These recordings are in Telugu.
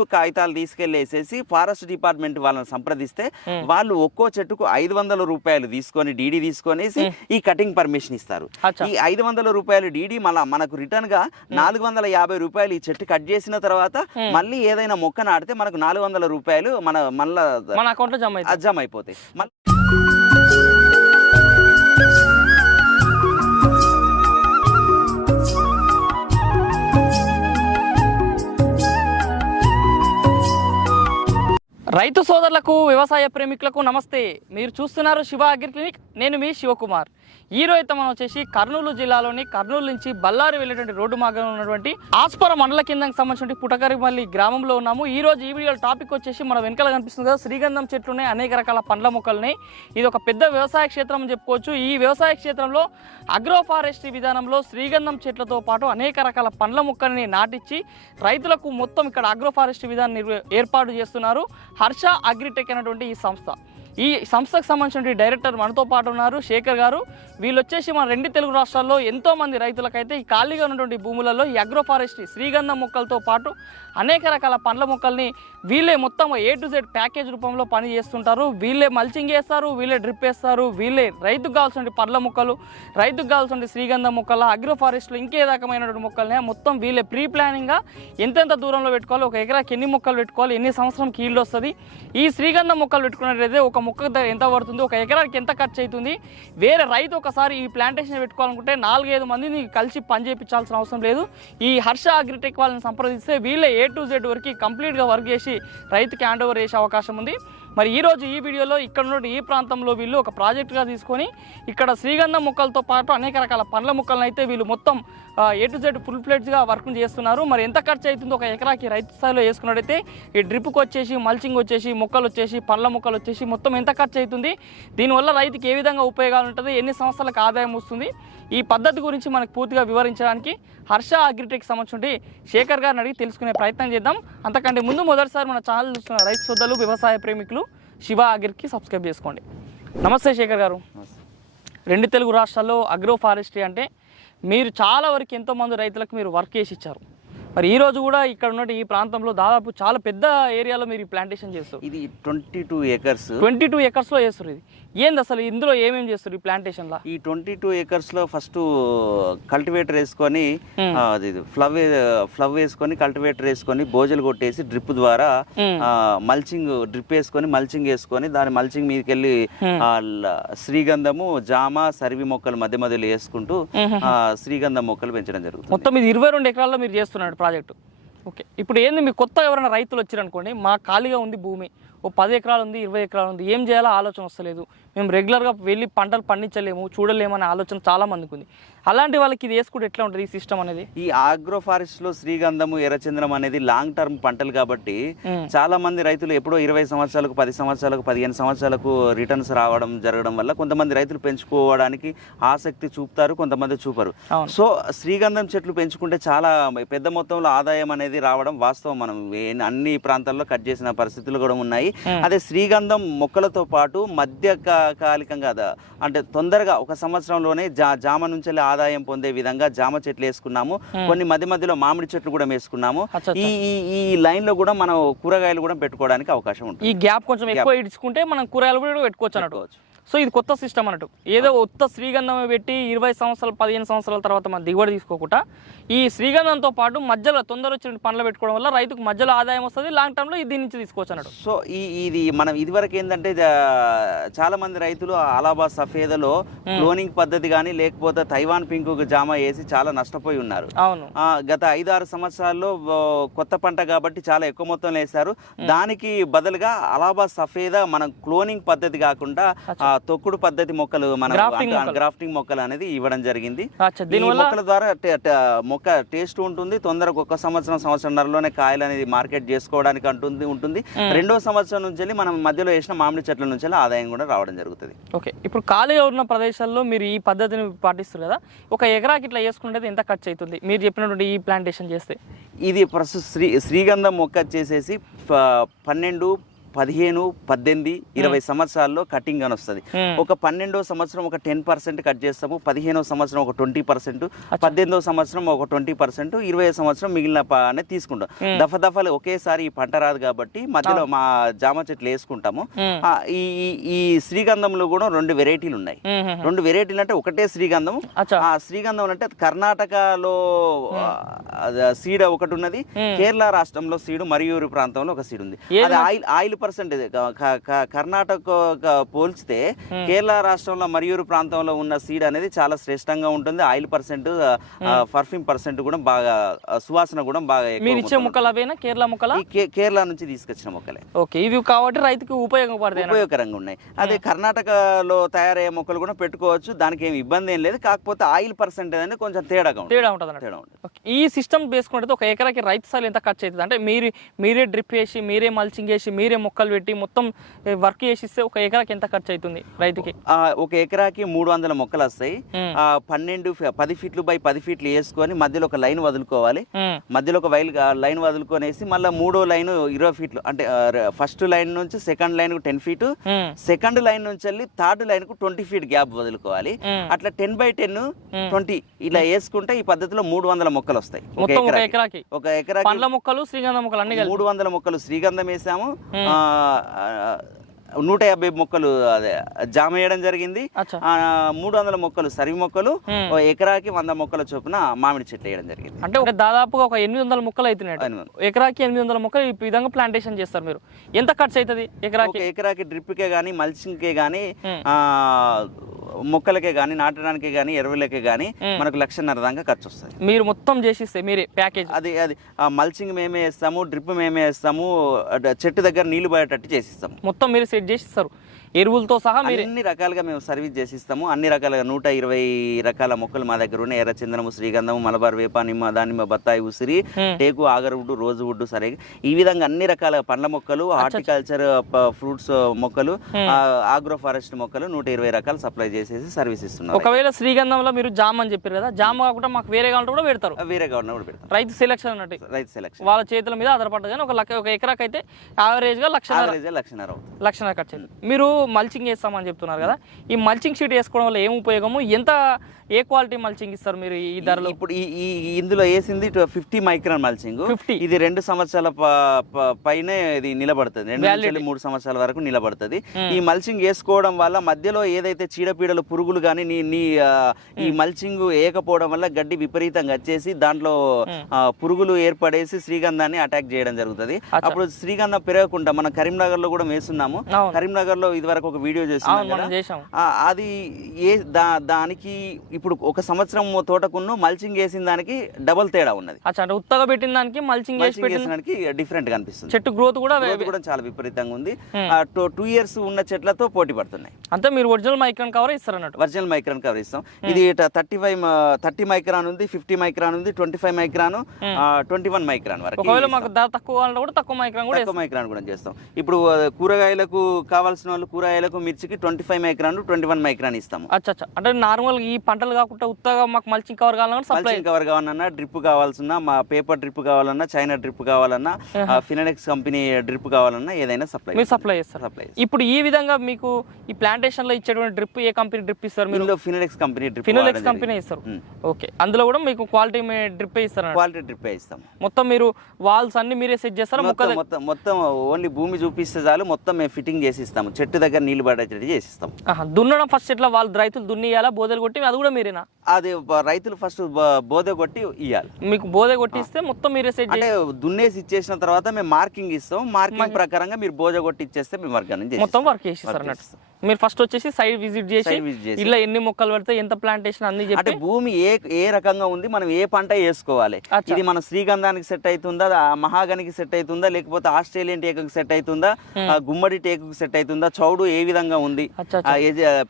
మూడు కాగితాలు తీసుకెళ్ళేసేసి ఫారెస్ట్ డిపార్ట్మెంట్ వాళ్ళని సంప్రదిస్తే వాళ్ళు ఒక్కో చెట్టుకు ఐదు వందల రూపాయలు తీసుకొని డీడీ తీసుకొనేసి ఈ కటింగ్ పర్మిషన్ ఇస్తారు. ఈ ఐదు వందల రూపాయలు డీడీ మళ్ళా మనకు రిటర్న్గా నాలుగు వందల యాభై రూపాయలు ఈ చెట్టు కట్ చేసిన తర్వాత మళ్ళీ ఏదైనా మొక్క నాటితే మనకు నాలుగు వందల రూపాయలు మన మళ్ళా జమ అయిపోతాయి. మళ్ళీ రైతు సోదరులకు వ్యవసాయ ప్రేమికులకు నమస్తే. మీరు చూస్తున్నారు శివ అగ్రి క్లినిక్. నేను మీ శివకుమార్. ఈ రోజు మనం వచ్చేసి కర్నూలు జిల్లాలోని కర్నూలు నుంచి బళ్ళారి వెళ్ళేటువంటి రోడ్డు మార్గంలో ఉన్నటువంటి ఆస్పర మండల కిందకి సంబంధించిన పుటకరిమల్లి గ్రామంలో ఉన్నాము. ఈ రోజు ఈ వీడియో టాపిక్ వచ్చేసి మన వెనకాల కనిపిస్తుంది కదా శ్రీగంధం చెట్లు ఉన్నాయి అనేక రకాల పండ్ల మొక్కలున్నాయి ఇది ఒక పెద్ద వ్యవసాయ క్షేత్రం అని చెప్పుకోవచ్చు. ఈ వ్యవసాయ క్షేత్రంలో అగ్రో ఫారెస్ట్రీ విధానంలో శ్రీగంధం చెట్లతో పాటు అనేక రకాల పండ్ల మొక్కల్ని నాటించి రైతులకు మొత్తం ఇక్కడ అగ్రో ఫారెస్ట్రీ విధానం ఏర్పాటు చేస్తున్నారు. హర్ష అగ్రిటెక్ అనేటువంటి ఈ సంస్థ. ఈ సంస్థకు సంబంధించిన డైరెక్టర్ మనతో పాటు ఉన్నారు శేఖర్ గారు. వీళ్ళు వచ్చేసి మన రెండు తెలుగు రాష్ట్రాల్లో ఎంతో మంది రైతులకైతే ఈ ఖాళీగా ఉన్నటువంటి భూములలో ఈ అగ్రో ఫారెస్ట్రీ శ్రీగంధం మొక్కలతో పాటు అనేక రకాల పండ్ల మొక్కల్ని వీళ్ళే మొత్తం ఏ టు జెడ్ ప్యాకేజ్ రూపంలో పని చేస్తుంటారు. వీళ్ళే మల్చింగ్ వేస్తారు వీళ్ళే డ్రిప్ వేస్తారు వీళ్ళే రైతుకు కావాల్సిన పండ్ల మొక్కలు రైతుకు కావాల్సిన శ్రీగంధం మొక్కల అగ్రో ఫారెస్ట్లో ఇంకే రకమైనటువంటి మొక్కల్ని మొత్తం వీళ్ళే ప్రీ ప్లానింగ్గా ఎంతెంత దూరంలో పెట్టుకోవాలి ఒక ఎకరాకి ఎన్ని మొక్కలు పెట్టుకోవాలి ఎన్ని సంవత్సరం కీళ్ళు వస్తుంది. ఈ శ్రీగంధం మొక్కలు పెట్టుకున్నట్లయితే ఒక మొక్క ఎంత పడుతుంది? ఒక ఎకరానికి ఎంత ఖర్చు అవుతుంది వేరే రైతు ఒకసారి ఈ ప్లాంటేషన్ పెట్టుకోవాలనుకుంటే నాలుగైదు మందిని కలిసి పని చేయించాల్సిన అవసరం లేదు. ఈ హర్ష అగ్రిటెక్ వాళ్ళని సంప్రదిస్తే వీళ్ళే ఏ టు జెడ్ వరకు కంప్లీట్గా వర్క్ చేసి రైతుకి హ్యాండ్ ఓవర్ చేసే అవకాశం ఉంది. మరి ఈరోజు ఈ వీడియోలో ఇక్కడ ఉన్న ఈ ప్రాంతంలో వీళ్ళు ఒక ప్రాజెక్టుగా తీసుకొని ఇక్కడ శ్రీగంధం మొక్కలతో పాటు అనేక రకాల పండ్ల మొక్కలను అయితే వీళ్ళు మొత్తం ఏ టు జెడ్ ఫుల్ ప్లేట్స్గా వర్క్ చేస్తున్నారు. మరి ఎంత ఖర్చు అవుతుందో ఒక ఎకరాకి రైతు స్థాయిలో వేసుకున్నట్టయితే ఈ డ్రిప్కి వచ్చేసి మల్చింగ్ వచ్చేసి మొక్కలు వచ్చేసి పండ్ల మొక్కలు వచ్చేసి మొత్తం ఎంత ఖర్చు అవుతుంది దీనివల్ల రైతుకి ఏ విధంగా ఉపయోగాలు ఉంటుంది? ఎన్ని సంవత్సరాలకు ఆదాయం వస్తుంది? ఈ పద్ధతి గురించి మనకు పూర్తిగా వివరించడానికి హర్ష అగ్రిటెక్ సంబంధించి శేఖర్ గారిని అడిగి తెలుసుకునే ప్రయత్నం చేద్దాం. అంతకంటే ముందు మొదటిసారి మన ఛానల్ చూస్తున్న రైతు సోదరులు వ్యవసాయ ప్రేమికులు శివ అగ్రికి సబ్స్క్రైబ్ చేసుకోండి. నమస్తే శేఖర్ గారు. రెండు తెలుగు రాష్ట్రాల్లో అగ్రో ఫారెస్ట్రీ అంటే మీరు చాలా వరకు ఎంతోమంది రైతులకు మీరు వర్క్ చేసి ఇచ్చారు. మరి ఈ రోజు కూడా ఇక్కడ ఉన్న ఈ ప్రాంతంలో దాదాపు చాలా పెద్ద ఏరియాలో మీరు ప్లాంటేషన్ చేస్తారు. ఇది twenty two acres twenty two ఎకర్స్లో చేస్తారు ఇది. ఏంది అసలు ఇందులో ఏమేమి చేస్తారు ఈ ప్లాంటేషన్లో ఈ ట్వంటీ టూ ఏకర్స్లో ఫస్ట్ కల్టివేటర్ వేసుకొని Hmm. అది ఫ్లవ్ ఫ్లవ్ వేసుకొని కల్టివేటర్ వేసుకొని బోజలు కొట్టేసి డ్రిప్ ద్వారా Hmm. మల్చింగ్ డ్రిప్ వేసుకొని మల్చింగ్ వేసుకొని దాని మల్చింగ్ మీదకి వెళ్ళి Hmm. ల- శ్రీగంధము జామ సరివి మొక్కలు మధ్య మధ్యలో వేసుకుంటూ ఆ, శ్రీగంధం మొక్కలు పెంచడం జరుగుతుంది మొత్తం ఇది ఇరవై రెండు ఎకరాల్లో మీరు చేస్తున్నాడు ప్రాజెక్టు ఓకే ఇప్పుడు ఏంది మీ కొత్త ఎవరైనా రైతులు వచ్చారనుకోండి మా ఖాళీగా ఉంది భూమి ఓ పది ఎకరాలు ఉంది ఇరవై ఎకరాలు ఉంది ఏం చేయాలో ఆలోచన వస్తలేదు. మేము రెగ్యులర్గా వెళ్ళి పంటలు పండించలేము చూడలేము అనే ఆలోచన చాలా మందికి ఉంది అలాంటి వాళ్ళకి ఇది వేసుకుంటే ఎట్లా ఉంటుంది ఈ సిస్టమ్ అనేది ఈ ఆగ్రో ఫారెస్ట్లో శ్రీగంధము ఎర్రచంద్రం అనేది లాంగ్ టర్మ్ పంటలు కాబట్టి. చాలా మంది రైతులు ఎప్పుడో ఇరవై సంవత్సరాలకు పది సంవత్సరాలకు పదిహేను సంవత్సరాలకు రిటర్న్స్ రావడం జరగడం వల్ల కొంతమంది రైతులు పెంచుకోవడానికి ఆసక్తి చూపుతారు కొంతమంది చూపరు. సో శ్రీగంధం చెట్లు పెంచుకుంటే చాలా పెద్ద మొత్తంలో ఆదాయం అనేది రావడం వాస్తవం మనం అన్ని ప్రాంతాల్లో కట్ చేసిన పరిస్థితులు కూడా ఉన్నాయి. అదే శ్రీగంధం మొక్కలతో పాటు మధ్యకాలికంగా ద- అంటే తొందరగా ఒక సంవత్సరంలోనే జా జామ నుంచి ఆదాయం పొందే విధంగా జామ చెట్లు వేసుకున్నాము. కొన్ని మధ్య మధ్యలో మామిడి చెట్లు కూడా వేసుకున్నాము. ఈ ఈ లైన్లో కూడా మనం కూరగాయలు కూడా పెట్టుకోవడానికి అవకాశం ఉంటుంది. ఈ గ్యాప్ కొంచెం ఎక్కువ ఇడుచుకుంటే మనం కూరగాయలు కూడా పెట్టుకోవచ్చు అన్నట్టు. సో ఇది కొత్త సిస్టమ్ అన్నట్టు. ఏదో ఉత్త శ్రీగంధం పెట్టి ఇరవై సంవత్సరాలు పదిహేను సంవత్సరాల తర్వాత మన దిగుబడి తీసుకోకుండా ఈ శ్రీగంధంతో పాటు మధ్యలో తొందర వచ్చిన పండ్లు పెట్టుకోవడం వల్ల రైతుకు మధ్యలో ఆదాయం వస్తుంది లాంగ్ టర్మ్లో దీని నుంచి తీసుకోవచ్చు అన్నట్టు. సో ఈ ఇది మనం ఇదివరకు ఏంటంటే జా- చాలా మంది రైతులు అలాబా సఫేదలో క్లోనింగ్ పద్ధతి కానీ లేకపోతే తైవాన్ పింకు జామ వేసి చాలా నష్టపోయి ఉన్నారు. గత ఐదు ఆరు సంవత్సరాల్లో కొత్త పంట కాబట్టి చాలా ఎక్కువ మొత్తంలో వేశారు. దానికి బదులుగా అలాబా సఫేదా మనం క్లోనింగ్ పద్ధతి కాకుండా ఆ, తొక్కుడు పద్ధతి మొక్కలు మనం. గ్రాఫ్టింగ్ మొక్కలు. అనేది ఇవ్వడం జరిగింది. ఈ మొక్కల ద్వారా మొక్క టేస్ట్ ఉంటుంది. తొందరగా ఒక సంవత్సరం సంవత్సరంన్నరలోనే కాయలు అనేది మార్కెట్ చేసుకోవడానికి అంటుంది ఉంటుంది. రెండో సంవత్సరం నుంచి మనం మధ్యలో వేసిన మామిడి చెట్ల నుంచి ఆదాయం కూడా రావడం జరుగుతుంది. ఓకే. ఇప్పుడు ఖాళీగా ఉన్న ప్రదేశాల్లో మీరు ఈ పద్ధతిని పాటిస్తారు కదా ఒక ఎకరాకి ఇట్లా వేసుకుంటే ఎంత ఖర్చు అవుతుంది మీరు చెప్పినటువంటి ఈ ప్లాంటేషన్ చేస్తే. ఇది ప్రస్తుత శ్రీ శ్రీగంధం మొక్క వచ్చేసేసి ప- పన్నెండు పదిహేను పద్దెనిమిది ఇరవై సంవత్సరాల్లో కటింగ్ అని వస్తుంది. ఒక పన్నెండో సంవత్సరం ఒక టెన్ పర్సెంట్ కట్ చేస్తాము పదిహేనో సంవత్సరం ఒక ట్వంటీ పర్సెంట్ పద్దెనిమిదో సంవత్సరం ఒక ట్వంటీ పర్సెంట్ ఇరవై సంవత్సరం మిగిలిన అనేది తీసుకుంటాం. దఫ దఫలు ఒకేసారి ఈ పంట రాదు కాబట్టి మధ్యలో మా జామ చెట్లు వేసుకుంటాము. ఈ ఈ- శ్రీగంధంలో కూడా రెండు వెరైటీలు ఉన్నాయి. రెండు వెరైటీలు అంటే ఒకటే శ్రీగంధం. ఆ శ్రీగంధం అంటే కర్ణాటకలో సీడ్ ఒకటి ఉన్నది. కేరళ రాష్ట్రంలో సీడు మరియూరు ప్రాంతంలో ఒక సీడ్ ఉంది. అది ఆయిల్ ఆయిల్ పర్సెంటేజ్ కర్ణాటక పోల్చితే కేరళ రాష్ట్రంలో మరియూరు ప్రాంతంలో ఉన్న సీడ్ అనేది చాలా శ్రేష్టంగా ఉంటుంది. ఆయిల్ పర్సెంట్ పర్ఫ్యూమ్ పర్సెంట్ కూడా బాగా సువాసన కూడా బాగా ఇచ్చే మొక్కలు అవేనా? కేరళ మొక్కల? కేరళ నుంచి తీసుకొచ్చిన మొక్కలే. ఓకే ఇవి కాబట్టి రైతుకి ఉపయోగపడతాయి. ఉపయోగకరంగా ఉన్నాయి. అదే కర్ణాటకలో తయారయ్యే మొక్కలు కూడా పెట్టుకోవచ్చు. దానికి ఏమి ఇబ్బంది ఏం లేదు. కాకపోతే ఆయిల్ పర్సెంటేజ్ అనేది కొంచెం తేడాగా తేడా ఉంటుంది తేడా ఉంటుంది. ఈ సిస్టమ్ వేసుకుంటే ఒక ఎకరాకి రైతు స్థాయిలో ఎంత ఖర్చు అవుతుంది? అంటే మీరు మీరే డ్రిప్ వేసి మీరే మల్చింగ్ వేసి మీరే మొక్కలు పెట్టి మొత్తం వర్క్ చేసి ఇస్తే ఒక ఎకరాకి ఎంత ఖర్చు అవుతుంది రైతుకి ఒక ఎకరాకి మూడు వందల మొక్కలు వస్తాయి పన్నెండు పది ఫీట్లు బై పది ఫీట్లు వేసుకొని మధ్యలో ఒక లైన్ వదులుకోవాలి. మధ్యలో ఒక వైల్ లైన్ వదులుకొనేసి మళ్ళీ మూడో లైన్ ఇరవై ఫీట్లు అంటే ఫస్ట్ లైన్ నుంచి సెకండ్ లైన్కు టెన్ ఫీట్. సెకండ్ లైన్ నుంచి వెళ్ళి థర్డ్ లైన్కు ట్వంటీ ఫీట్ గ్యాప్ వదులుకోవాలి. అట్లా టెన్ బై టెన్ ట్వంటీ ఇలా వేసుకుంటే ఈ పద్ధతిలో మూడు వందల మొక్కలు వస్తాయి ఒక ఎకరాకి. ఒక ఎకరాకి పండ్ల మొక్కలు శ్రీగంధ మొక్కలు మూడు వందల మొక్కలు శ్రీగంధం వేసాము. ఆ, ఆ, నూట యాభై మొక్కలు అదే జామ వేయడం జరిగింది. ఆ, మూడు వందల మొక్కలు సరివి మొక్కలు ఎకరాకి వంద మొక్కల చొప్పున మామిడి చెట్లు వేయడం జరిగింది. అంటే ఒక దాదాపుగా ఒక ఎనిమిది వందల మొక్కలు అవుతున్నాయి. ఎకరాకి ఎనిమిది వందల మొక్కలు ఈ విధంగా ప్లాంటేషన్ చేస్తారు మీరు. ఎంత ఖర్చు అవుతుంది ఎకరాకి? ఎకరాకి డ్రిప్కే కానీ మల్చింగ్కే కానీ మ్మ్. మొక్కలకే కానీ నాటడానికే కానీ ఎరువులకే కానీ. మనకు లక్షన్నర దాకా ఖర్చు వస్తుంది మీరు మొత్తం చేసిస్తే మీరే ప్యాకేజ్. అది అది ఆ మల్చింగ్ మేమే వేస్తాము డ్రిప్ మేమే వేస్తాము చెట్టు దగ్గర నీళ్ళు పడేటట్టు చేసిస్తాము. మొత్తం మీరు సెట్ చేసి ఇస్తారు. ఎరువులతో సహా మీరే అన్ని రకాలుగా మేము సర్వీస్ చేసిస్తాము. అన్ని రకాలుగా నూట ఇరవై రకాల మొక్కలు మా దగ్గర ఉన్నాయి. ఎర్రచందనము శ్రీగంధము మలబార్ వేప నిమ్మ దానిమ్మ బత్తాయి ఉసిరి. టేకు ఆగరవుడ్డు రోజు వుడ్డు సరే. ఈ విధంగా అన్ని రకాల పండ్ల మొక్కలు హార్టికల్చర్ ఫ్రూట్స్ మొక్కలు ఆగ్రో ఫారెస్ట్ మొక్కలు నూట ఇరవై రకాలు సప్లై చేసేసి సర్వీస్ ఇస్తున్నారు. ఒకవేళ శ్రీగంధంలో మీరు జామ్ అని చెప్పారు కదా జామ కాకుండా మాకు వేరే కావాలంటే కూడా పెడతారు. వేరే గవర్నర్ కూడా పెడతాం రైతు సెలక్షన్ అన్నట్టు. రైతు సెలక్షన్ వాళ్ళ చేతుల మీద ఆధారపడ్డది ఒక లక్ష ఒక ఎకరాకి అయితే యావరేజ్గా లక్ష యావరేజ్ లక్షన్నర లక్షన్నర ఖర్చు. మీరు మల్చింగ్ చేస్తామని చెప్తున్నారు కదా. ఈ మల్చింగ్ షీట్ వేసుకోవడం వల్ల ఏం ఉపయోగము? ఎంత ఏ క్వాలిటీ మల్చింగ్ ఇస్తారు మీరు ఈ ధరలో? ఇప్పుడు ఈ ఇందులో వేసింది ఫిఫ్టీ మైక్రాన్ మల్చింగ్ 50. ఇది రెండు సంవత్సరాల పైనే ఇది నిలబడుతుంది. రెండు నుంచి మూడు సంవత్సరాల వరకు నిలబడుతుంది. ఈ మల్చింగ్ వేసుకోవడం వల్ల మధ్యలో ఏదైతే చీడపీడలు పురుగులు కానీ నీ నీ ఈ మల్చింగ్ వేయకపోవడం వల్ల గడ్డి విపరీతంగా వచ్చేసి దాంట్లో ఆ, పురుగులు ఏర్పడేసి శ్రీగంధాన్ని అటాక్ చేయడం జరుగుతుంది. అప్పుడు శ్రీగంధం పెరగకుండా మనం కరీంనగర్లో కూడా వేస్తున్నాము. కరీంనగర్లో ఇది వరకు ఒక వీడియో చేసాం అది ఏ దా దానికి ఇప్పుడు ఒక సంవత్సరం తోటకును మల్చింగ్ వేసిన దానికి డబల్ తేడా ఉన్నది. అంటే ఉత్తగా పెట్టిన దానికి మల్చింగ్ వేసిన దానికి డిఫరెంట్గా అనిపిస్తుంది. చెట్టు గ్రోత్ కూడా కూడా చాలా విపరీతంగా ఉంది. టూ ఇయర్స్ ఉన్న చెట్లతో పోటీ పడుతున్నాయి. అంతే మీరు ఒరిజినల్ మైక్రాన్ కవర్ ఇస్తారు అన్నట్టు ఒరిజినల్ మైక్రాన్ కవర్ ఇస్తాం ఇది థర్టీ ఫైవ్ థర్టీ మైక్రాన్ ఉంది ఫిఫ్టీ మైక్రాన్ ఉంది twenty five micron twenty one micron వరకు ఒకవేళ మాకు తక్కువ కూడా తక్కువ మైక్రాన్ కూడా తక్కువ మైక్రాన్ కూడా చేస్తాం. ఇప్పుడు కూరగాయలకు కావాల్సిన వాళ్ళు కూరగాయలకు మిర్చికి twenty five micron twenty one micron ఇస్తాము. అచ్చా అంటే నార్మల్ ఈ పంటలు కాకుండా ఉత్తగా మాకు మల్చింగ్ కవర్ కావాలన్నా మల్చింగ్ కవర్ కావాలన్నా డ్రిప్ కావాల్సిన మా పేపర్ డ్రిప్ కావాలన్నా చైనా డ్రిప్ కావాలన్నా ఫినెక్స్ కంపెనీ డ్రిప్ కావాలన్నా ఏదైనా సప్లై మీరు సప్లై చేస్తారు. సప్లై ఇప్పుడు ఈ విధంగా మీకు ఈ ప్లాంటేషన్లో ఇచ్చేటువంటి డ్రిప్ ఏ కంపెనీ డ్రిప్ ఇస్తారు మీరు? Finolex company drip Finolex company ఇస్తారు. ఓకే. అందులో కూడా మీకు క్వాలిటీ డ్రిప్ ఇస్తారు. క్వాలిటీ డ్రిప్ ఇస్తాం. మొత్తం మీరు వాల్స్ అన్ని మీరే సెట్ చేస్తారా? మొత్తం మొత్తం ఓన్లీ భూమి చూపిస్తే చాలు మొత్తం మేము ఫిట్టింగ్ చేసి ఇస్తాము. చెట్టు దగ్గర నీళ్ళు పడేటట్టు చేసి ఇస్తాం ఆహా, దున్నడం ఫస్ట్ ఎట్లా? వాళ్ళు రైతులు దున్నియాలా బోదలు కొట్టి అది కూడా మీరేనా? అది రైతులు ఫస్ట్ బోధ కొట్టి ఇవ్వాలి మీకు బోధ కొట్టిస్తే మొత్తం మీరే సెట్ అంటే దున్నేసి ఇచ్చేసిన తర్వాత మేము మార్కింగ్ ఇస్తాం. మార్కింగ్ ప్రకారంగా మీరు బోజ కొట్టి ఇచ్చేస్తే మేము చేసి మొత్తం వర్క్ చేసిస్తారు అన్నట్టు. మీరు ఫస్ట్ వచ్చేసి సైడ్ విజిట్ చేసి. ఇలా ఎన్ని మొక్కలు పడితే ఎంత ప్లాంటేషన్ అన్ని అంటే భూమి ఏ ఏ రకంగా ఉంది మనం ఏ పంట వేసుకోవాలి. ఇది మన శ్రీగంధానికి సెట్ అవుతుందా మహాగనికి సెట్ అవుతుందా లేకపోతే ఆస్ట్రేలియన్ టేకుకి సెట్ అవుతుందా గుమ్మడి టేకుకి సెట్ అవుతుందా చౌడు ఏ విధంగా ఉంది?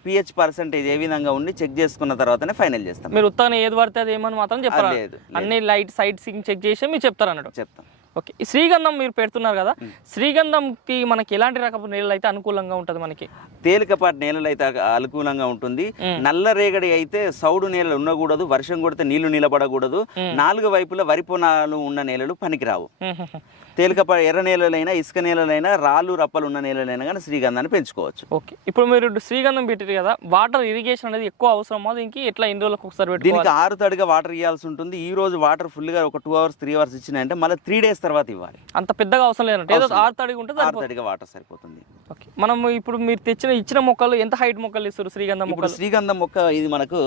పిహెచ్ పర్సెంటేజ్ ఏ విధంగా ఉంది? చెక్ చేసుకున్న తర్వాతనే ఫైనల్ చేస్తాం. మీరు ఉత్తగానే ఏది పడితే అది ఏమని మాత్రం చెప్పారు? లేదు, లేదు. అన్ని లైట్ సైడ్ సింగ్ చెక్ చేసి మీరు చెప్తారు అన్నట్టు. చెప్తాం. ఓకే. శ్రీగంధం మీరు పెడుతున్నారు కదా శ్రీగంధంకి మనకి ఎలాంటి రకపు నేలలు అయితే అనుకూలంగా ఉంటుంది మనకి? తేలికపాటి నేలలు అయితే అనుకూలంగా ఉంటుంది. నల్ల రేగడి అయితే సౌడు నేలలు ఉండకూడదు వర్షం కొడితే నీళ్ళు నిలబడకూడదు. నాలుగు వైపులా వరి పొలాలు ఉన్న నేలలు పనికిరావు. తేలికపాటి ఎర్ర నేలలైనా ఇసుక నేలలైనా రాళ్ళు రప్పలు ఉన్న నేలలైనా కానీ శ్రీగంధాన్ని పెంచుకోవచ్చు. ఓకే. ఇప్పుడు మీరు శ్రీగంధం పెట్టారు కదా వాటర్ ఇరిగేషన్ అనేది ఎక్కువ అవసరమా? దీనికి ఎట్లా ఎన్ని రోజులకు ఒకసారి దీనికి ఆరు తడిగా వాటర్ ఇవ్వాల్సి ఉంటుంది. ఈ రోజు వాటర్ ఫుల్గా ఒక టూ అవర్స్ త్రీ అవర్స్ ఇచ్చినాయంటే మళ్ళీ త్రీ డేస్ తర్వాత ఇవ్వాలి. అంత పెద్దగా అవసరం లేదంటే ఏదో ఆరు తడిగా ఉంటే ఆరు తడిగా వాటర్ సరిపోతుంది. ఓకే. మనం ఇప్పుడు మీరు తెచ్చిన ఇచ్చిన మొక్కలు ఎంత హైట్ మొక్కలు ఇస్తారు శ్రీగంధం మొక్కలు? శ్రీగంధం మొక్క ఇది మనకు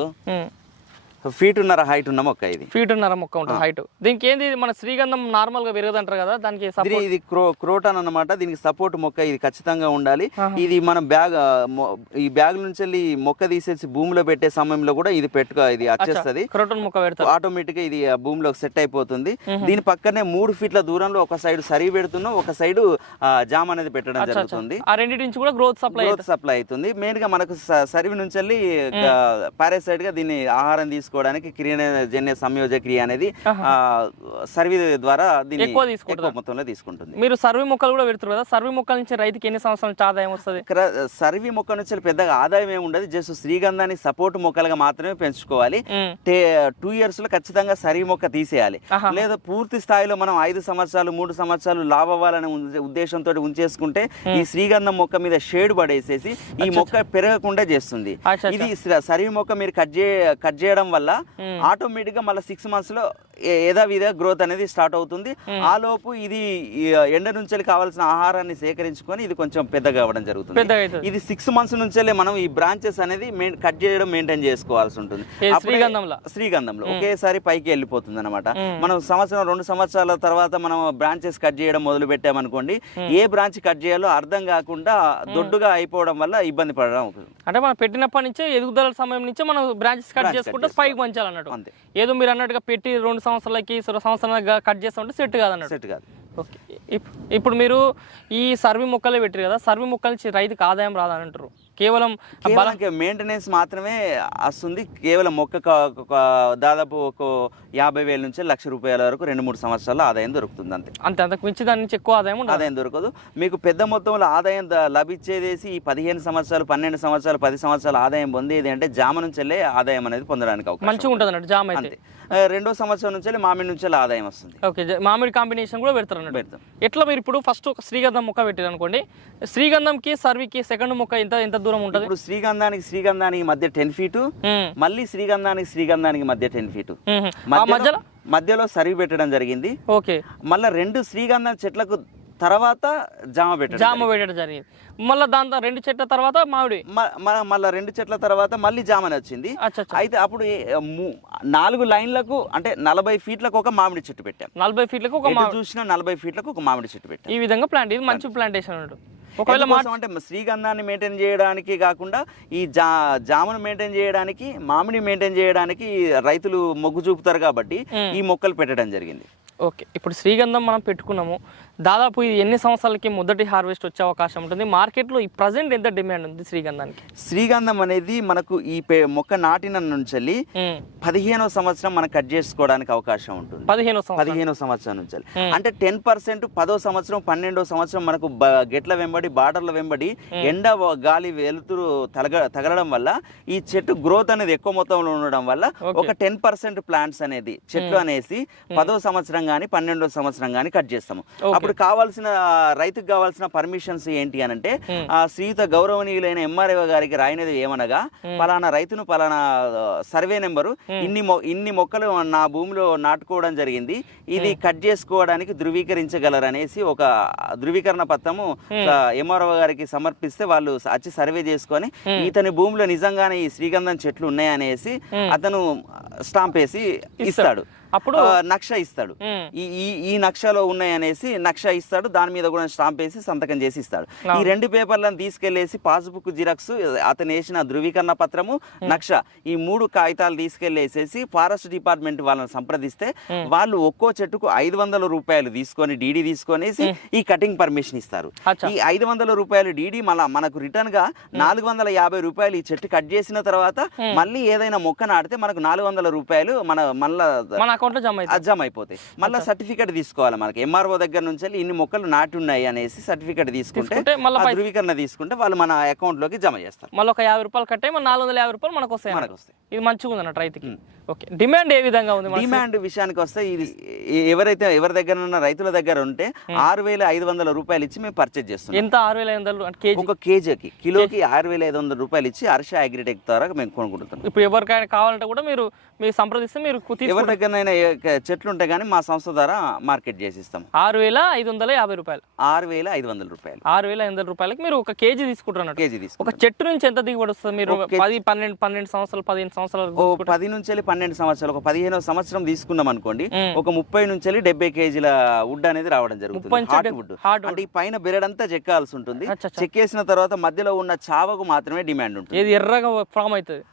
ఫీట్ ఉన్నర హైట్ ఉన్న మొక్క ఇది. ఫీట్ ఉన్నర మొక్క ఉంటుంది హైట్. దీనికి ఏంది మన శ్రీగంధం నార్మల్గా పెరగదంటారు కదా దానికి ఇది క్రో క్రోటాన్ అన్నమాట దీనికి సపోర్ట్ మొక్క ఇది ఖచ్చితంగా ఉండాలి. ఇది మన బ్యాగ్ ఈ బ్యాగ్ నుంచి వెళ్ళి మొక్క తీసేసి భూమిలో పెట్టే సమయంలో కూడా ఇది పెట్టుకో ఇది వచ్చేస్తుంది క్రోటన్ మొక్క పెడతారు. ఆటోమేటిక్గా ఇది ఆ భూమిలోకి సెట్ అయిపోతుంది. దీని పక్కనే మూడు ఫీట్ల దూరంలో ఒక సైడ్ సరి పెడుతున్నాం ఒక సైడ్ జామ్ అనేది పెట్టడం జరుగుతుంది. ఆ రెండింటి నుంచి కూడా గ్రోత్ సప్లై గ్రోత్ సప్లై అవుతుంది. మెయిన్గా మనకు సరివి నుంచి వెళ్ళి పారాసైడ్గా దీన్ని ఆహారం తీసుకోవడానికి క్రియజన్య సంయోజ క్రియ అనేది సర్వి ద్వారా దీన్ని ఎక్కువ మొత్తంలో తీసుకుంటుంది. మీరు సర్వీ మొక్కలు కూడా పెడతారు కదా సర్వీ మొక్కల నుంచి రైతుకి ఎన్ని సంవత్సరాల ఆదాయం వస్తుంది? సర్వి మొక్క నుంచి పెద్దగా ఆదాయం ఏమి ఉండదు జస్ట్ శ్రీగంధాన్ని సపోర్ట్ మొక్కలుగా మాత్రమే పెంచుకోవాలి. టూ ఇయర్స్లో ఖచ్చితంగా సరి మొక్క తీసేయాలి. లేదా పూర్తి స్థాయిలో మనం ఐదు సంవత్సరాలు మూడు సంవత్సరాలు లాభ అవ్వాలనే ఉద్దే- ఉద్దేశంతో ఉంచేసుకుంటే ఈ శ్రీగంధం మొక్క మీద షేడ్ పడేసేసి ఈ మొక్క పెరగకుండా చేస్తుంది. ఇది స- సరి మొక్క మీరు కట్ చే కట్ చేయడం వల్ల ఆటోమేటిక్గా మళ్ళీ సిక్స్ మంత్స్లో యథావిధిగా గ్రోత్ అనేది స్టార్ట్ అవుతుంది. ఆ లోపు ఇది ఎండ నుంచి కావాల్సిన ఆహారాన్ని సేకరించుకొని ఇది కొంచెం పెద్దగా అవ్వడం జరుగుతుంది. ఇది సిక్స్ మంత్స్ నుంచే మనం ఈ బ్రాంచెస్ అనేది కట్ చేయడం మెయింటైన్ చేసుకోవాల్సి ఉంటుంది. శ్రీగంధంలో? ఒకేసారి పైకి వెళ్ళిపోతుంది అనమాట మనం సంవత్సరం రెండు సంవత్సరాల తర్వాత మనం బ్రాంచెస్ కట్ చేయడం మొదలు పెట్టామనుకోండి ఏ బ్రాంచ్ కట్ చేయాలో అర్థం కాకుండా దొడ్డుగా అయిపోవడం వల్ల ఇబ్బంది పడడం అంటే మనం పెట్టినప్పటి నుంచే ఎదుగుదల సమయం నుంచే మనం బ్రాంచెస్ కట్ చేసుకుంటే పైకి పంచాలి అన్నట్టు అంతే. ఏదో మీరు అన్నట్టుగా పెట్టి రెండు సంవత్సరాలకి సంవత్సరాలుగా కట్ చేస్తా ఉంటే సెట్ కాదన్నట్టు. సెట్ కాదు. ఓకే. ఇప్- ఇప్పుడు మీరు ఈ సర్వీ మొక్కలే పెట్టారు కదా సర్వీ మొక్కల నుంచి రైతుకి ఆదాయం రాదని అంటారు కేవలం బలం మెయింటెనెన్స్ మాత్రమే వస్తుంది. కేవలం మొక్క దాదాపు ఒక యాభై వేల నుంచి లక్ష రూపాయల వరకు రెండు మూడు సంవత్సరాల ఆదాయం దొరుకుతుంది అంతే. అంతే అంతకు మించి దాని నుంచి ఎక్కువ ఆదాయం ఆదాయం దొరకదు. మీకు పెద్ద మొత్తంలో ఆదాయం లభించేదేసి ఈ పదిహేను సంవత్సరాలు పన్నెండు సంవత్సరాలు పది సంవత్సరాల ఆదాయం పొందేది అంటే జామ నుంచి వెళ్ళే ఆదాయం అనేది పొందడానికి అవకాశం మంచిగా ఉంటుంది. అన్నట్టు జామ్ అంతే. రెండో సంవత్సరం నుంచి వెళ్ళి మామిడి నుంచి ఆదాయం వస్తుంది. ఓకే మామిడి కాంబినేషన్ కూడా పెడతారు అన్నట్టు పెడతాం. ఎట్లా మీరు ఇప్పుడు ఫస్ట్ ఒక శ్రీగంధం మొక్క పెట్టారు అనుకోండి శ్రీగంధంకి సర్వీకి సెకండ్ మొక్క ఎంత ఎంత దూరం ఉంటుంది. ఇప్పుడు శ్రీగంధానికి శ్రీగంధానికి మధ్య టెన్ ఫీటు. మళ్ళీ శ్రీగంధానికి శ్రీగంధానికి మధ్య టెన్ ఫీటు మధ్యలో మధ్యలో? సరివి పెట్టడం జరిగింది. ఓకే. మళ్ళీ రెండు శ్రీగంధం చెట్లకు తర్వాత జామ పెట్టడం జామ పెట్టడం జరిగింది. మళ్ళీ దాంతో రెండు చెట్ల తర్వాత మామిడి? మళ్ళీ రెండు చెట్ల తర్వాత మళ్ళీ జామని వచ్చింది. అయితే అప్పుడు నాలుగు లైన్లకు అంటే నలభై ఫీట్లకు ఒక మామిడి చెట్టు పెట్టాం. నలభై ఫీట్లకు ఒక చూసినా నలభై ఫీట్లకు ఒక మామిడి చెట్టు పెట్టాం. ఈ విధంగా ప్లాంట్ ఇది మంచి ప్లాంటేషన్ అన్నట్టు ఒకవేళ అంటే శ్రీగంధాన్ని మెయింటైన్ చేయడానికి కాకుండా ఈ జా జామును మెయింటైన్ చేయడానికి మామిడి మెయింటైన్ చేయడానికి రైతులు మొగ్గు చూపుతారు కాబట్టి ఈ మొక్కలు పెట్టడం జరిగింది. ఓకే. ఇప్పుడు శ్రీగంధం మనం పెట్టుకున్నాము. దాదాపు ఇది ఎన్ని సంవత్సరాలకి మొదటి హార్వెస్ట్ వచ్చే అవకాశం ఉంటుంది? మార్కెట్లో ఈ ప్రజెంట్ ఎంత డిమాండ్ ఉంది శ్రీగంధానికి? శ్రీగంధం అనేది మనకు ఈ మొక్క నాటిన నుంచి. పదిహేనో సంవత్సరం మనం కట్ చేసుకోవడానికి అవకాశం ఉంటుంది. పదిహేను పదిహేనో సంవత్సరం నుంచి అంటే టెన్ పర్సెంట్ పదో సంవత్సరం పన్నెండో సంవత్సరం మనకు గెట్ల వెంబడి బార్డర్ల వెంబడి ఎండ గాలి వెలుతురు తలగ తగలడం వల్ల ఈ చెట్టు గ్రోత్ అనేది ఎక్కువ మొత్తంలో ఉండడం వల్ల ఒక టెన్ పర్సెంట్ ప్లాంట్స్ అనేది చెట్లు అనేసి పదో సంవత్సరం కానీ పన్నెండో సంవత్సరం కానీ కట్ చేస్తాము. అప్పుడు కావాల్సిన రైతుకు కావాల్సిన పర్మిషన్స్ ఏంటి అని అంటే ఆ శ్రీయుత గౌరవనీయులైన ఎంఆర్ఓ గారికి రాయినది ఏమనగా పలానా రైతును పలానా సర్వే నెంబరు ఇన్ని ఇన్ని మొక్కలు నా భూమిలో నాటుకోవడం జరిగింది. ఇది కట్ చేసుకోవడానికి ధృవీకరించగలరనేసి ఒక ధృవీకరణ పత్రము ఎంఆర్ఓ గారికి సమర్పిస్తే వాళ్ళు వచ్చి సర్వే చేసుకొని ఇతని భూమిలో నిజంగానే ఈ శ్రీగంధం చెట్లు ఉన్నాయనేసి అతను స్టాంప్ వేసి ఇస్తాడు. అప్పుడు నక్ష ఇస్తాడు. ఈ ఈ నక్షలో ఉన్నాయనేసి నక్ష ఇస్తాడు దాని మీద కూడా స్టాంప్ వేసి సంతకం చేసి ఇస్తాడు. ఈ రెండు పేపర్లను తీసుకెళ్ళేసి పాస్బుక్ జిరాక్స్ అతను వేసిన ధృవీకరణ పత్రము నక్ష. ఈ మూడు కాగితాలు తీసుకెళ్ళేసేసి ఫారెస్ట్ డిపార్ట్మెంట్ వాళ్ళని సంప్రదిస్తే వాళ్ళు ఒక్కో చెట్టుకు ఐదు వందల రూపాయలు తీసుకొని డీడీ తీసుకొనేసి ఈ కటింగ్ పర్మిషన్ ఇస్తారు. ఈ ఐదు వందల రూపాయలు డీడీ మళ్ళా మనకు రిటర్న్గా నాలుగు వందల యాభై రూపాయలు ఈ చెట్టు కట్ చేసిన తర్వాత మళ్ళీ ఏదైనా మొక్క నాటితే మనకు నాలుగు వందల రూపాయలు మన మళ్ళా అకౌంట్లో జమ అవుతుంది అజ్జం అయిపోతాయి మళ్ళీ సర్టిఫికేట్ తీసుకోవాలి మనకి. ఎంఆర్ఓ దగ్గర నుంచి ఇన్ని మొక్కలు నాటి ఉన్నాయి అనేసి సర్టిఫికేట్ తీసుకుంటే మళ్ళీ ధృవీకరణ తీసుకుంటే వాళ్ళు మన అకౌంట్లోకి జమ చేస్తారు. మళ్ళీ ఒక యాభై రూపాయలు కట్టే మన నాలుగు వందల యాభై రూపాయలు మనకు వస్తాయి మనకు వస్తాయి ఇది మంచిగా ఉంది అన్నట్టు రైతుకి ఓకే. డిమాండ్ ఏ విధంగా ఉంది డిమాండ్ విషయానికి వస్తే ఇది ఎవరైతే ఎవరి దగ్గర ఉన్న రైతుల దగ్గర ఉంటే ఆరు వేల ఐదు వందల రూపాయలు ఇచ్చి మేము పర్చేజ్ చేస్తున్నాం. ఎంత? ఆరు వేల ఐదు వందలు అంటే కేజీ? ఒక కేజీకి కిలోకి ఆరు వేల ఐదు వందల రూపాయలు ఇచ్చి హర్ష అగ్రిటెక్ ద్వారా మేము కొనుక్కుంటున్నాం. ఇప్పుడు ఎవరికైనా కావాలంటే కూడా మీరు మీరు సంప్రదిస్తే మీరు ఎవరి క- చెట్లు ఉంటే కానీ మా సంస్థ ద్వారా మార్కెట్ చేసి ఇస్తాం ఆరు వేల ఐదు వందల యాభై రూపాయలు. ఆరు వేల ఐదు వందల రూపాయలు. ఆరు వేల ఐదు వందల రూపాయలకి మీరు ఒక కేజీ తీసుకుంటున్నారు. కేజీ తీసుకుంటాం ఒక చెట్టు నుంచి ఎంత దిగుబడి వస్తుంది మీరు? పది పన్నెండు పన్నెండు సంవత్సరాలు పదిహేను సంవత్సరాలు పది నుంచి వెళ్ళి పన్నెండు సంవత్సరాలు ఒక పదిహేను సంవత్సరం తీసుకున్నాం అనుకోండి. ఒక ముప్పై నుంచి వెళ్ళి డెబ్బై కేజీల వుడ్ అనేది రావడం జరుగుతుంది. Heart would. హార్డ్ అంటే ఈ పైన బెరడంతా చెక్కాల్సి ఉంటుంది. చెక్కేసిన తర్వాత మధ్యలో ఉన్న చావకు మాత్రమే డిమాండ్ ఉంటుంది. ఏది ఎర్రగా ఫామ్ అవుతుంది.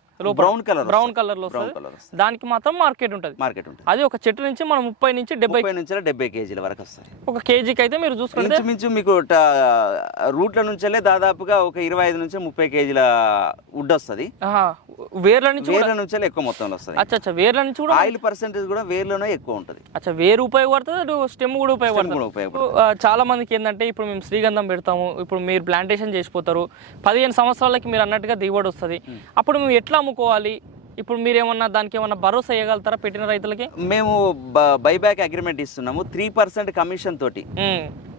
బ్రౌన్ కలర్ బ్రౌన్ కలర్లో దానికి మాత్రం మార్కెట్ ఉంటుంది. మార్కెట్ ఉంటుంది. అది ఒక చెట్టు నుంచి మనం ముప్పై నుంచి డెబ్బై నుంచి డెబ్బై కేజీల వరకు వస్తుంది ఒక కేజీకి అయితే మీరు చూసుకుంటే మీకు రూట్ల నుంచెల్లే దాదాపుగా ఒక ఇరవై ఐదు నుంచి ముప్పై కేజీల వుడ్ వస్తుంది. వేర్ల నుంచి వేర్ల నుంచి ఎక్కువ మొత్తంలో వస్తుంది. అచ్చా అచ్చా వేర్ల నుంచి కూడా ఆయిల్ పర్సెంటేజ్ కూడా వేర్లోనే ఎక్కువ ఉంటుంది. అచ్చా వేరు ఉపయోగపడుతుంది అటు స్టెమ్ కూడా ఉపయోగపడుతుంది. చాలా మందికి ఏంటంటే ఇప్పుడు మేము శ్రీగంధం పెడతాము ఇప్పుడు మీరు ప్లాంటేషన్ చేసిపోతారు పదిహేను సంవత్సరాలకి మీరు అన్నట్టుగా దిగుబడి వస్తుంది. అప్పుడు మేము ఎట్లా అమ్ముకోవాలి. ఇప్పుడు మీరు ఏమన్నా దానికి ఏమన్నా భరోసా ఇవ్వగలుగుతారా పెట్టిన రైతులకి? మేము బైబ్యాక్ అగ్రిమెంట్ ఇస్తున్నాము. త్రీ పర్సెంట్ కమిషన్ తోటి.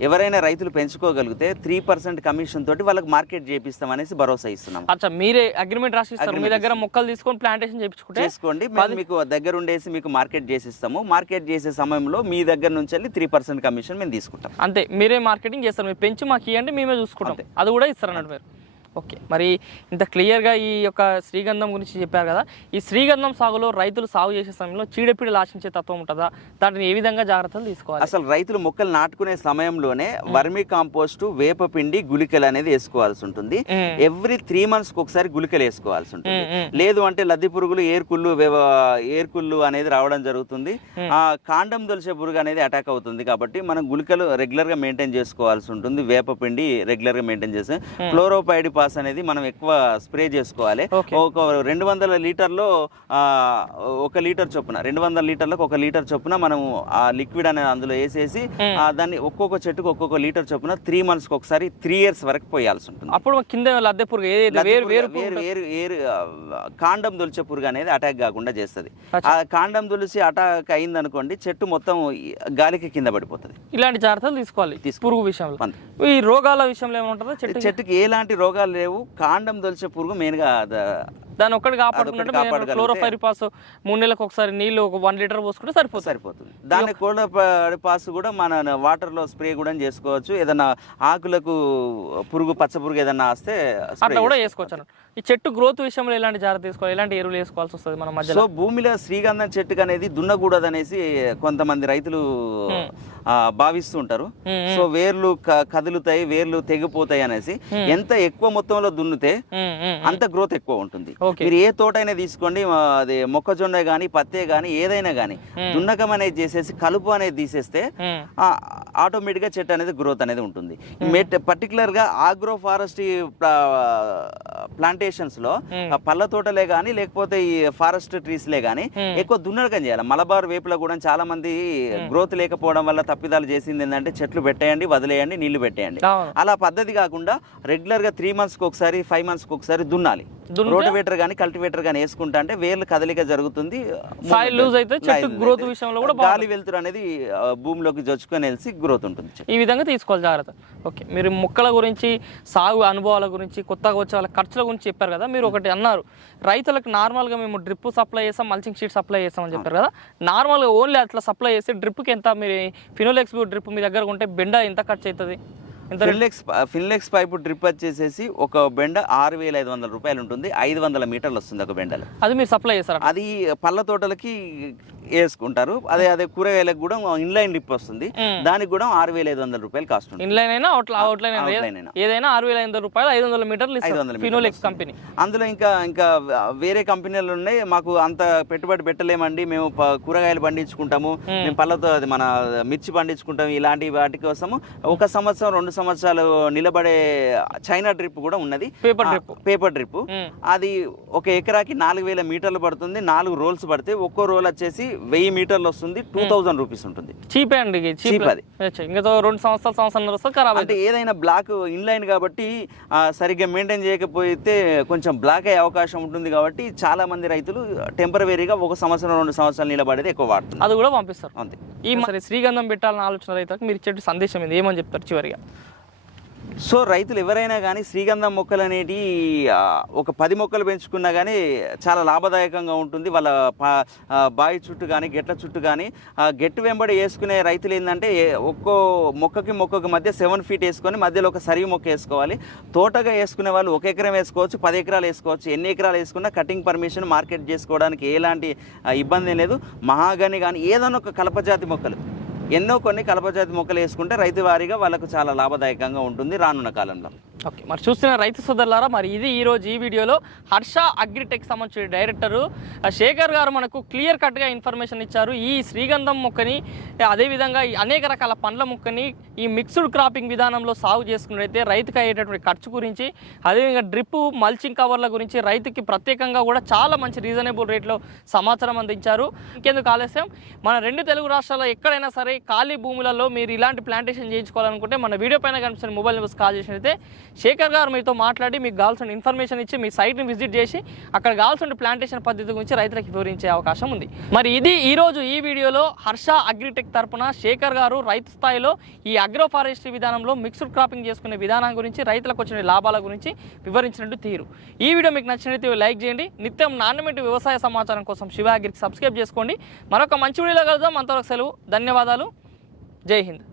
ఎవరైనా రైతులు పెంచుకోగలిగితే త్రీ పర్సెంట్ కమిషన్ తోటి వాళ్ళకి మార్కెట్ చేపిస్తాం అనేసి భరోసా ఇస్తున్నాం అచ్చా మీరే అగ్రిమెంట్ రాసిస్తారు. మీ దగ్గర మొక్కలు తీసుకొని ప్లాంటేషన్ చేయించుకుంటే చేసుకోండి. మీకు దగ్గర ఉండేసి మీకు మార్కెట్ చేసిస్తాము. మార్కెట్ చేసే సమయంలో మీ దగ్గర నుంచి వెళ్ళి త్రీ పర్సెంట్ కమిషన్ మేము తీసుకుంటాం. అంతే మీరే మార్కెటింగ్ చేస్తారు. మీరు పెంచి మాకు ఇవ్వండి మేమే చూసుకుంటాం. అది కూడా ఇస్తారు అన్నట్టు మీరు. ఓకే. మరి ఇంత క్లియర్గా ఈ యొక్క శ్రీగంధం గురించి చెప్పారు కదా ఈ శ్రీగంధం సాగులో రైతులు సాగు చేసే సమయంలో చీడపీడలు ఆశించే తత్వం ఉంటుందా? దాటిని ఏ విధంగా జాగ్రత్తలు తీసుకోవాలి? అసలు రైతులు మొక్కలు నాటుకునే సమయంలోనే వర్మి కాంపోస్ట్ వేపపిండి గుళికలు అనేది వేసుకోవాల్సి ఉంటుంది. ఎవ్రీ త్రీ మంత్స్ ఒకసారి గుళికలు వేసుకోవాల్సి ఉంటుంది. లేదు అంటే లద్ది పురుగులు ఏర్కుళ్ళు ఏర్కుళ్ళు అనేది రావడం జరుగుతుంది. ఆ కాండం దొలిసే పురుగు అనేది అటాక్ అవుతుంది కాబట్టి మనం గుళికలు రెగ్యులర్గా మెయింటైన్ చేసుకోవాల్సి ఉంటుంది. వేపపిండి రెగ్యులర్గా మెయింటైన్ చేస్తే ఫ్లోరోపైడ్ పాస్ అనేది మనం ఎక్కువ స్ప్రే చేసుకోవాలి. ఒక రెండు వందల లీటర్లో ఒక లీటర్ చొప్పున రెండు వందల లీటర్లకు ఒక లీటర్ చొప్పున మనం ఆ లిక్విడ్ అనేది అందులో వేసేసి దాన్ని ఒక్కొక్క చెట్టుకు ఒక్కొక్క లీటర్ చొప్పున త్రీ మంత్స్కి ఒకసారి త్రీ ఇయర్స్ వరకు పోయాల్సి ఉంటుంది అప్పుడు కింద లద్దె పురుగు ఆ, కాండం దొలిచే పురుగు అనేది అటాక్ కాకుండా చేస్తుంది. ఆ కాండం దొలిసి అటాక్ అయింది అనుకోండి చెట్టు మొత్తం గాలికి కింద పడిపోతుంది ఇలాంటి జాగ్రత్తలు తీసుకోవాలి. పురుగు విషయంలో. ఈ రోగాల విషయంలో చెట్టు చెట్టుకి ఎలాంటి రోగాలు లేవు కాండం దొలిచే పురుగు మెయిన్గా దాన్ని ఒక్కటి కాపాడుకున్నట్టు కాపాడగలిగితే- క్లోరోఫైర్ పాస్ మూడు నెలలకు ఒకసారి నీళ్ళు ఒక వన్ లీటర్ పోసుకుంటే సరిపోతుంది. సరిపోతుంది. దాన్ని కోళ్ళ పాస్ కూడా మన వాటర్లో స్ప్రే కూడా చేసుకోవచ్చు. ఏదైనా ఆకులకు పురుగు పచ్చ పురుగు ఏదైనా వస్తే అట్లా కూడా చేసుకోవచ్చు. ఈ చెట్టు గ్రోత్ విషయంలో ఎలాంటి జాగ్రత్త తీసుకోవాలి? ఎలాంటి ఎరువులు వేసుకోవాల్సి వస్తుంది మన మధ్యలో? సో భూమిలో శ్రీగంధం చెట్టుకు అనేది దున్నకూడదు అనేసి కొంతమంది రైతులు ఆ, భావిస్తూ ఉంటారు. మ్మ్. సో వేర్లు కదులుతాయి వేర్లు తెగిపోతాయి అనేసి ఎంత ఎక్కువ మొత్తంలో దున్నితే అంత గ్రోత్ ఎక్కువ ఉంటుంది. మీరు ఏ తోటైనా తీసుకోండి అది మొక్కజొన్న కానీ పత్తే కానీ ఏదైనా కానీ దున్నకం అనేది చేసేసి కలుపు అనేది తీసేస్తే. ఆటోమేటిక్గా చెట్టు అనేది గ్రోత్ అనేది ఉంటుంది. పర్టికులర్గా ఆగ్రో ఫారెస్ట్రీ ప్లాంటేషన్స్లో పళ్ళ తోటలే కానీ లేకపోతే ఈ ఫారెస్ట్ ట్రీస్లే కానీ ఎక్కువ దున్నకం చేయాలి. మలబార్ వేపులో కూడా చాలా మంది గ్రోత్ లేకపోవడం వల్ల తప్పిదాలు చేసింది ఏంటంటే చెట్లు పెట్టేయండి వదిలేయండి నీళ్ళు పెట్టేయండి. అలా పద్ధతి కాకుండా రెగ్యులర్గా త్రీ మంత్స్కి ఒకసారి ఫైవ్ మంత్స్కి ఒకసారి దున్నాలి? రోటివేటర్ కానీ కల్టివేటర్ కానీ వేసుకుంటా అంటే వేర్లు కదలిక జరుగుతుంది. లూజ్ అయితే చెట్టు గ్రోత్ విషయంలో కూడా గాలి వెలుతురు అనేది భూమిలోకి జొచ్చుకొని వెలిసి గ్రోత్ ఉంటుంది. ఈ విధంగా తీసుకోవాలి జాగ్రత్త. ఓకే. మీరు మొక్కల గురించి సాగు అనుభవాల గురించి కొత్తగా వచ్చే వాళ్ళ ఖర్చుల గురించి చెప్పారు కదా మీరు ఒకటి అన్నారు. రైతులకు నార్మల్గా మేము డ్రిప్ సప్లై చేస్తాం మల్చింగ్ షీట్ సప్లై చేస్తామని చెప్పారు కదా. నార్మల్గా ఓన్లీ అట్లా సప్లై చేస్తే డ్రిప్కి ఎంత మీరు ఫినోలెక్స్ డ్రిప్ మీ దగ్గర ఉంటే బెండ ఎంత ఖర్చు అవుతుంది ఎంత ఫిన్లెక్స్ ఫిన్లెక్స్ పైపు డ్రిప్ వచ్చేసేసి ఒక బెండ ఆరు వేల ఐదు వందల రూపాయలు ఉంటుంది. ఐదు వందల మీటర్లు వస్తుంది ఒక బెండలు. అది మీరు సప్లై చేస్తారా? అది పళ్ళ తోటలకి వేసుకుంటారు. అదే అదే కూరగాయలకు కూడా ఇన్లైన్ డ్రిప్ వస్తుంది. దానికి కూడా ఆరు వేల ఐదు వందల రూపాయలు కాస్ట్ ఉంటుంది. ఇన్లైన్ అయినా అవుట్ అవుట్లైన్ అయినా. ఏదైనా ఆరు వేల ఐదు వందల రూపాయలు ఐదు వందల మీటర్లు ఐదు వందల ఫినోలెక్స్ కంపెనీ అందులో ఇంకా ఇంకా వేరే కంపెనీలు ఉన్నాయి. మాకు అంత పెట్టుబడి పెట్టలేమండి. మేము కూరగాయలు పండించుకుంటాము. మేము. పళ్ళతో అది మన మిర్చి పండించుకుంటాం ఇలాంటి వాటి కోసము ఒక సంవత్సరం రెండు సంవత్సరాలు నిలబడే చైనా డ్రిప్ కూడా ఉన్నది. పేపర్ డ్రిప్ పేపర్ డ్రిప్ అది ఒక ఎకరాకి నాలుగు వేల మీటర్లు పడుతుంది. నాలుగు రోల్స్ పడితే ఒక్కో రోల్ వచ్చేసి వెయ్యి మీటర్లు వస్తుంది టూ థౌజండ్ రూపీస్ ఉంటుంది. చీపే అండి చీప్ అది. ఇంకా రెండు సంవత్సరాలు సంవత్సరం వస్తే ఖరాబ్ అంటే ఏదైనా బ్లాక్ ఇన్లైన్ కాబట్టి సరిగ్గా మెయింటైన్ చేయకపోతే కొంచెం బ్లాక్ అయ్యే అవకాశం ఉంటుంది కాబట్టి చాలా మంది రైతులు టెంపరవరీగా ఒక సంవత్సరం రెండు సంవత్సరాలు నిలబడేది ఎక్కువ వాడుతున్నారు. అది కూడా పంపిస్తారు. అంతే. ఈ సరే శ్రీగంధం పెట్టాలని ఆలోచన రైతులకు మీరు ఇచ్చే సందేశం ఏంది? ఏమని చెప్తారు చివరిగా? సో రైతులు ఎవరైనా కానీ శ్రీగంధం మొక్కలు అనేటి ఒక పది మొక్కలు పెంచుకున్నా కానీ చాలా లాభదాయకంగా ఉంటుంది. వాళ్ళ బావి చుట్టూ కానీ గెట్ల చుట్టూ కానీ గెట్టు వెంబడి వేసుకునే రైతులు ఏంటంటే ఒక్కో మొక్కకి మొక్కకి మధ్య సెవెన్ ఫీట్ వేసుకొని మధ్యలో ఒక సరివి మొక్క వేసుకోవాలి. తోటగా వేసుకునే వాళ్ళు ఒక ఎకరం వేసుకోవచ్చు పది ఎకరాలు వేసుకోవచ్చు ఎన్ని ఎకరాలు వేసుకున్నా కటింగ్ పర్మిషన్ మార్కెట్ చేసుకోవడానికి ఎలాంటి ఇబ్బంది లేదు. మహాగని కానీ ఏదైనా ఒక కలపజాతి మొక్కలు. ఎన్నో కొన్ని కలపజాతి మొక్కలు వేసుకుంటే రైతు వారీగా వాళ్ళకు చాలా లాభదాయకంగా ఉంటుంది రానున్న కాలంలో. ఓకే మరి చూస్తున్న రైతు సోదరులారా మరి ఇది ఈరోజు ఈ వీడియోలో హర్ష అగ్రిటెక్ సంబంధించిన డైరెక్టరు. శేఖర్ గారు మనకు క్లియర్ కట్గా ఇన్ఫర్మేషన్ ఇచ్చారు. ఈ శ్రీగంధం మొక్కని అదేవిధంగా ఈ అనేక రకాల పండ్ల మొక్కని ఈ మిక్స్డ్ క్రాపింగ్ విధానంలో సాగు చేసుకున్నట్లయితే రైతుకు అయ్యేటటువంటి ఖర్చు గురించి అదేవిధంగా డ్రిప్ మల్చింగ్ కవర్ల గురించి రైతుకి ప్రత్యేకంగా కూడా చాలా మంచి రీజనబుల్ రేట్లో సమాచారం అందించారు. ఇంకెందుకు ఆలస్యం? మన రెండు తెలుగు రాష్ట్రాల్లో ఎక్కడైనా సరే ఖాళీ భూములలో మీరు ఇలాంటి ప్లాంటేషన్ చేయించుకోవాలనుకుంటే మన వీడియో పైన కనిపిస్తున్న మొబైల్ నెంబర్స్ కాల్ చేసినట్లయితే శేఖర్ గారు మీతో మాట్లాడి మీకు కావాల్సిన ఇన్ఫర్మేషన్ ఇచ్చి మీ సైట్ని విజిట్ చేసి అక్కడ కావాల్సిన ప్లాంటేషన్ పద్ధతి గురించి రైతులకు వివరించే అవకాశం ఉంది. మరి ఇది ఈరోజు ఈ వీడియోలో హర్ష అగ్రిటెక్ తరపున శేఖర్ గారు రైతు స్థాయిలో ఈ అగ్రో ఫారెస్ట్రీ విధానంలో మిక్స్డ్ క్రాపింగ్ చేసుకునే విధానం గురించి రైతులకు వచ్చిన లాభాల గురించి వివరించినట్టు తీరు. ఈ వీడియో మీకు నచ్చినట్లయితే లైక్ చేయండి. నిత్యం నాణ్యమైన వ్యవసాయ సమాచారం కోసం శివ అగ్రికి సబ్స్క్రైబ్ చేసుకోండి. మరొక మంచి వీడియోలో కలుద్దాం. అంతవరకు సెలవు. ధన్యవాదాలు. జై హింద్.